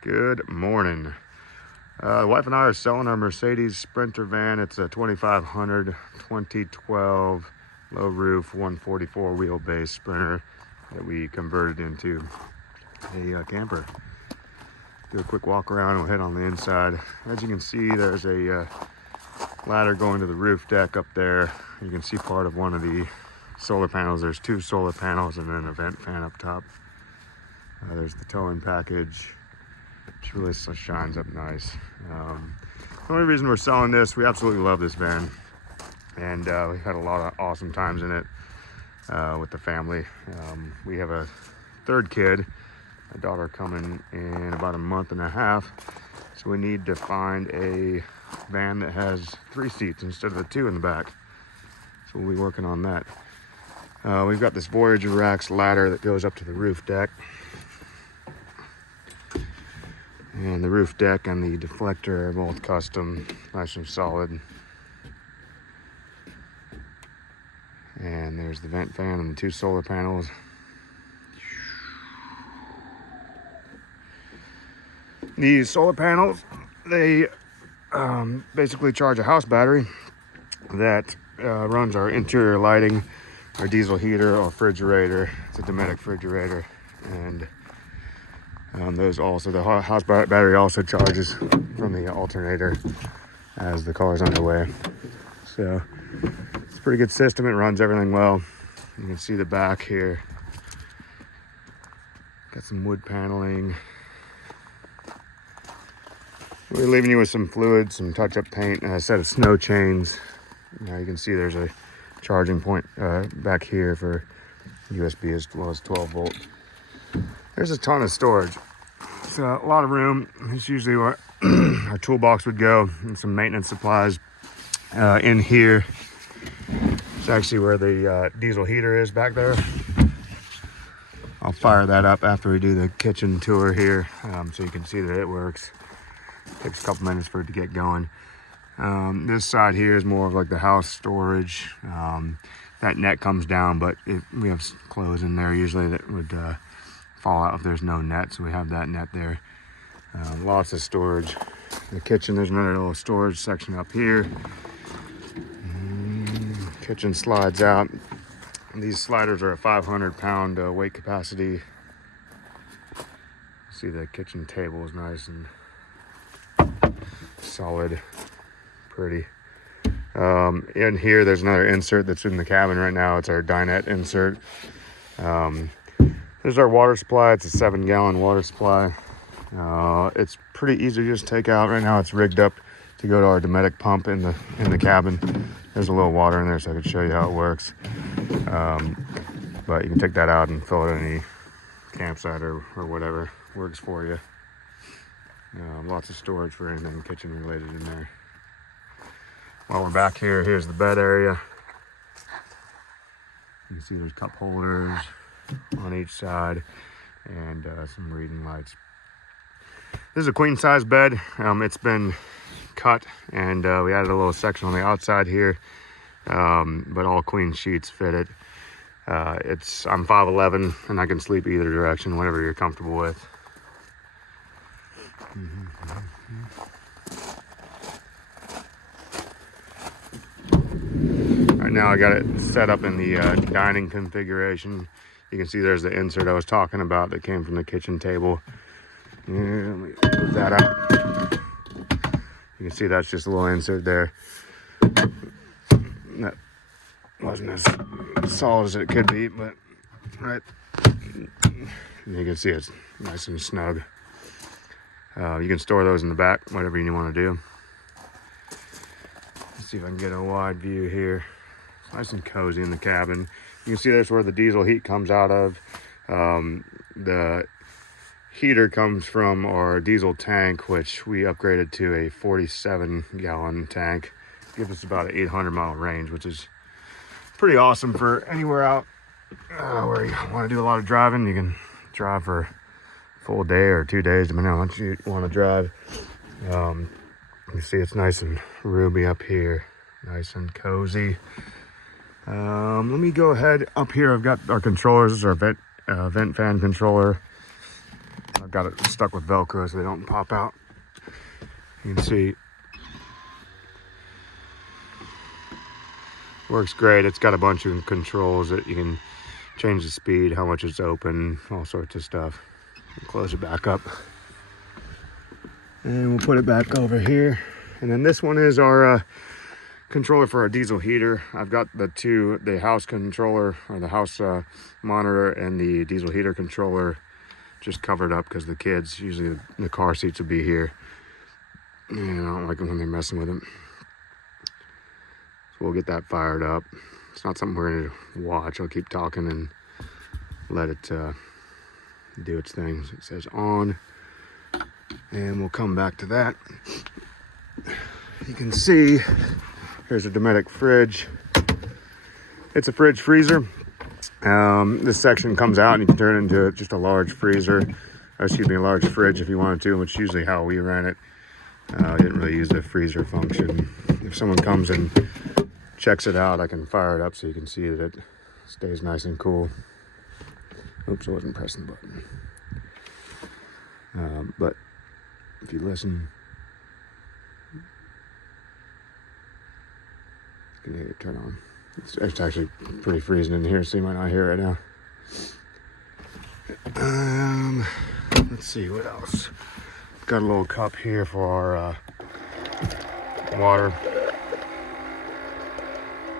Good morning. The wife and I are selling our Mercedes Sprinter van. It's a 2500 2012 low roof 144 wheelbase Sprinter that we converted into a camper. Do a quick walk around and we'll head on the inside. As you can see, there's a ladder going to the roof deck up there. You can see part of one of the solar panels. There's two solar panels and then a vent fan up top. There's the towing package. It really shines up nice. The only reason we're selling this, we absolutely love this van, and we've had a lot of awesome times in it with the family. We have a third kid, a daughter coming in about a month and a half, so we need to find a van that has 3 seats instead of the 2 in the back. So we'll be working on that. We've got this Voyager Racks ladder that goes up to the roof deck. And the roof deck and the deflector are both custom, nice and solid. And there's the vent fan and the 2 solar panels. These solar panels, they basically charge a house battery that runs our interior lighting, our diesel heater, or refrigerator. It's a Dometic refrigerator. And the house battery also charges from the alternator as the car is underway. So it's a pretty good system. It runs everything well. You can see the back here. Got some wood paneling. We're leaving you with some fluid, some touch-up paint, and a set of snow chains. Now you can see there's a charging point back here for USB as well as 12 volt. There's a ton of storage. It's a lot of room. It's usually where our toolbox would go, and some maintenance supplies. In here, it's actually where the diesel heater is back there. I'll fire that up after we do the kitchen tour here, so you can see that it works. Takes a couple minutes for it to get going. This side here is more of like the house storage. That net comes down, but we have clothes in there usually that would fall out if there's no net, so we have that net there. Lots of storage. The kitchen, there's another little storage section up here. Kitchen slides out. These sliders are a 500-pound weight capacity. See, the kitchen table is nice and solid, pretty. In here, there's another insert that's in the cabin right now. It's our dinette insert. There's our water supply. It's a 7-gallon water supply. It's pretty easy to just take out. Right now it's rigged up to go to our Dometic pump in the cabin. There's a little water in there so I could show you how it works. But you can take that out and fill it in any campsite or whatever works for you. Lots of storage for anything kitchen related in there. While we're back here, here's the bed area. You can see there's cup holders on each side and some reading lights. This is a queen size bed. It's been cut and we added a little section on the outside here, but all queen sheets fit it. I'm 5'11" and I can sleep either direction, whatever you're comfortable with. Right now I got it set up in the dining configuration. You can see there's the insert I was talking about that came from the kitchen table. Let me move that out. You can see that's just a little insert there. That wasn't as solid as it could be, but right. You can see it's nice and snug. You can store those in the back, whatever you want to do. Let's see if I can get a wide view here. It's nice and cozy in the cabin. You can see that's where the diesel heat comes out of. The heater comes from our diesel tank, which we upgraded to a 47-gallon tank. Gives us about an 800-mile range, which is pretty awesome for anywhere out where you want to do a lot of driving. You can drive for a full day or 2 days, depending on how much you want to drive. You see it's nice and roomy up here, nice and cozy. Let me go ahead up here. I've got our controllers. This is our vent fan controller. I've got it stuck with Velcro so they don't pop out. You can see, works great. It's got a bunch of controls that you can change the speed, how much it's open, all sorts of stuff. We'll close it back up. And we'll put it back over here. And then this one is our controller for our diesel heater. I've got the house controller, or the house monitor, and the diesel heater controller just covered up because the kids, usually the car seats will be here. And I don't like them when they're messing with them. So we'll get that fired up. It's not something we're going to watch. I'll keep talking and let it do its thing. So it says on. And we'll come back to that. You can see, here's a Dometic fridge. It's a fridge freezer. This section comes out and you can turn it into just a large freezer. Excuse me, a large fridge if you wanted to, which is usually how we ran it. I didn't really use the freezer function. If someone comes and checks it out, I can fire it up so you can see that it stays nice and cool. Oops, I wasn't pressing the button. But if you listen, you can hear it turn on. It's actually pretty freezing in here, so you might not hear it right now. Let's see what else. Got a little cup here for our water.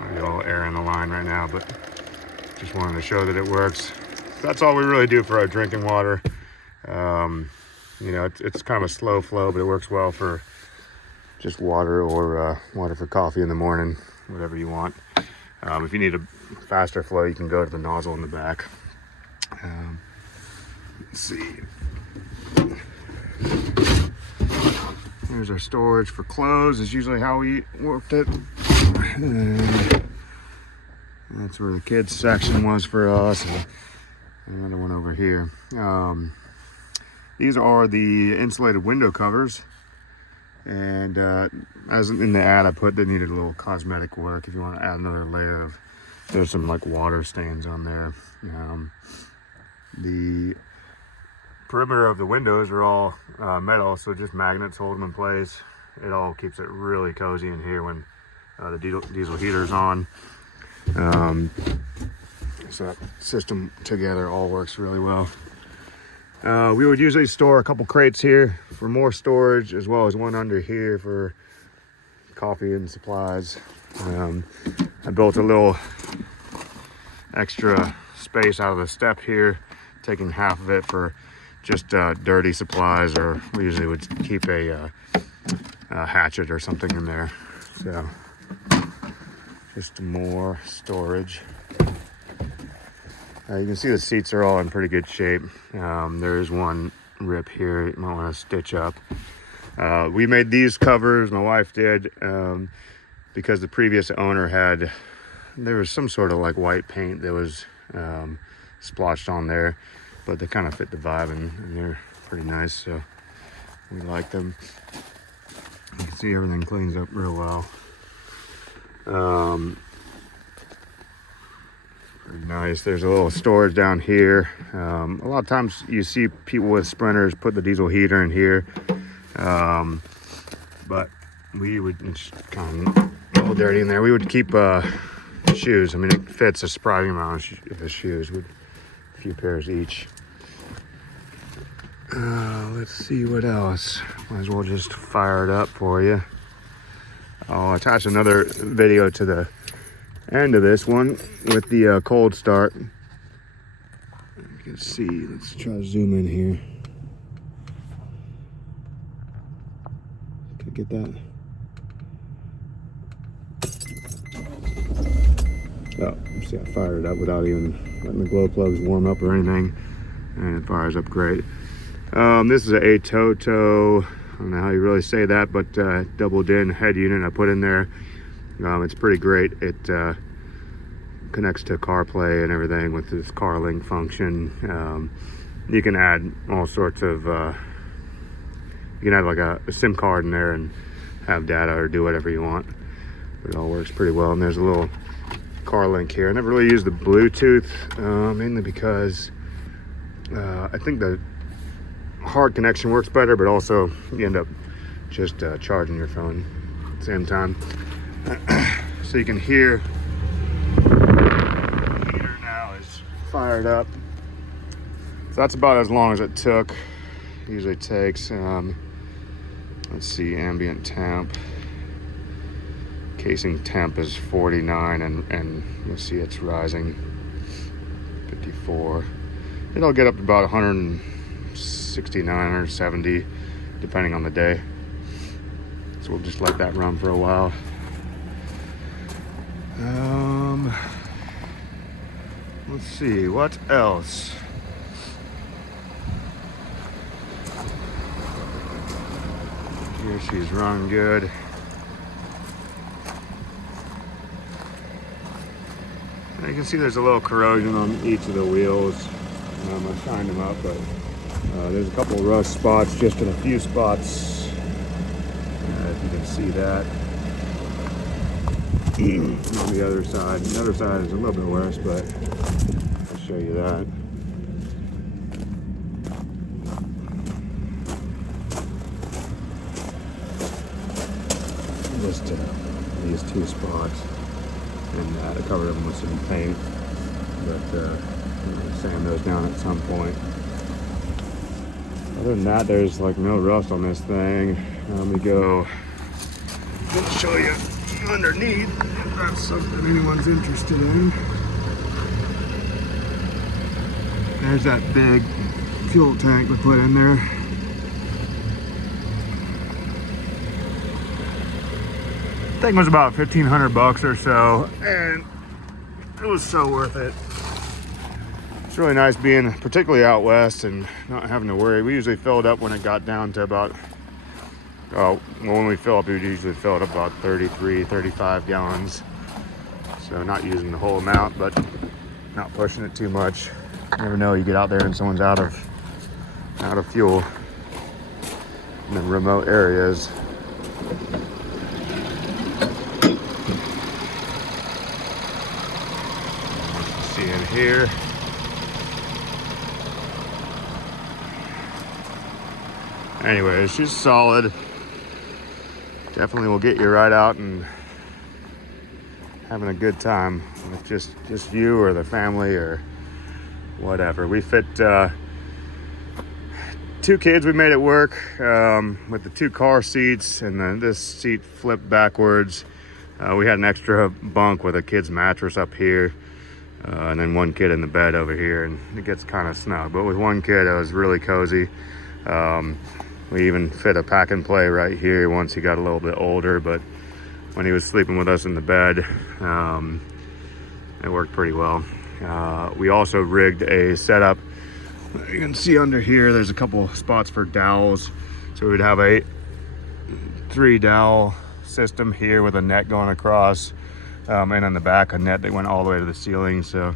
I got a little air in the line right now, but just wanted to show that it works. That's all we really do for our drinking water. You know, it's kind of a slow flow, but it works well for just water or water for coffee in the morning, whatever you want. If you need a faster flow, you can go to the nozzle in the back. Let's see. There's our storage for clothes. Is usually how we worked it. And that's where the kids section was for us. And another one over here. These are the insulated window covers. And as in the ad I put, they needed a little cosmetic work. If you want to add another layer of, there's some like water stains on there. The perimeter of the windows are all metal, so just magnets hold them in place. It all keeps it really cozy in here when the diesel heater's on. So that system together all works really well. We would usually store a couple crates here for more storage, as well as one under here for coffee and supplies. I built a little extra space out of the step here, taking half of it for just dirty supplies, or we usually would keep a hatchet or something in there. So just more storage. You can see the seats are all in pretty good shape. There is one rip here you might want to stitch up. We made these covers, my wife did, because the previous owner there was some sort of like white paint that was splotched on there, but they kind of fit the vibe and they're pretty nice, so we like them. You can see everything cleans up real well. Pretty nice. There's a little storage down here. A lot of times you see people with sprinters put the diesel heater in here, but we would just kind of a little dirty in there. We would keep shoes. I mean, it fits a surprising amount of shoes with a few pairs each. Let's see what else. Might as well just fire it up for you. I'll attach another video to the end of this one with the cold start. You can see, let's try to zoom in here. Can I get that? Oh, see, I fired it up without even letting the glow plugs warm up or anything, and it fires up great. This is a Toto, I don't know how you really say that, but double DIN head unit I put in there. It's pretty great. It connects to CarPlay and everything with this CarLink function. You can add all sorts of, you can add like a SIM card in there and have data or do whatever you want. But it all works pretty well. And there's a little CarLink here. I never really used the Bluetooth, mainly because I think the hard connection works better, but also you end up just charging your phone at the same time. So you can hear the heater now is fired up. So that's about as long as it took. Usually takes, let's see, ambient temp. Casing temp is 49, and you'll see it's rising. 54. It'll get up to about 169, 170, depending on the day. So we'll just let that run for a while. Let's see, what else? Here she's run good. And you can see there's a little corrosion on each of the wheels. I shined them up, but there's a couple of rust spots just in a few spots. If you can see that. On the other side is a little bit worse, but I'll show you that. Just these two spots, and I covered them with some paint, but I'm gonna sand those down at some point. Other than that, there's like no rust on this thing. Let me go. I'll show you underneath if that's something anyone's interested in. There's that big fuel tank we put in there. Thing was about 1,500 bucks or so, and it was so worth it. It's really nice being particularly out west and not having to worry. We usually fill it up when it got down to about, well, when we fill up, we usually fill it up about 33, 35 gallons. So not using the whole amount, but not pushing it too much. You never know, you get out there and someone's out of fuel in the remote areas. See it here. Anyway, she's solid. Definitely will get you right out and having a good time with just you or the family or whatever. We fit 2 kids. We made it work with the 2 car seats, and then this seat flipped backwards. We had an extra bunk with a kid's mattress up here, and then 1 kid in the bed over here, and it gets kind of snug. But with 1 kid, it was really cozy. We even fit a pack and play right here once he got a little bit older, but when he was sleeping with us in the bed, it worked pretty well. We also rigged a setup. You can see under here, there's a couple spots for dowels. So we'd have a 3 dowel system here with a net going across, and on the back a net that went all the way to the ceiling. So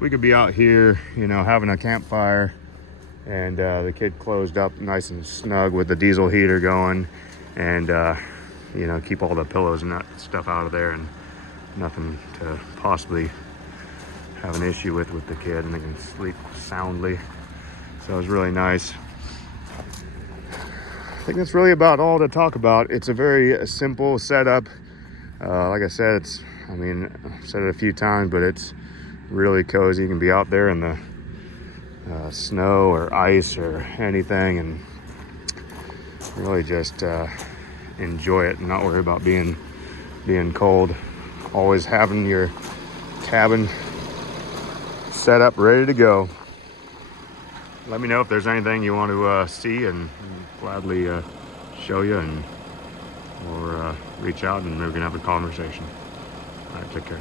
we could be out here, you know, having a campfire, and the kid closed up nice and snug with the diesel heater going, and you know, keep all the pillows and that stuff out of there, and nothing to possibly have an issue with the kid, and they can sleep soundly. So it was really nice. I think that's really about all to talk about. It's a very simple setup. Like I said, I've said it a few times, but it's really cozy. You can be out there in the snow or ice or anything, and really just enjoy it and not worry about being cold. Always having your cabin set up, ready to go. Let me know if there's anything you want to see, and gladly show you, or reach out and we can have a conversation. All right, take care.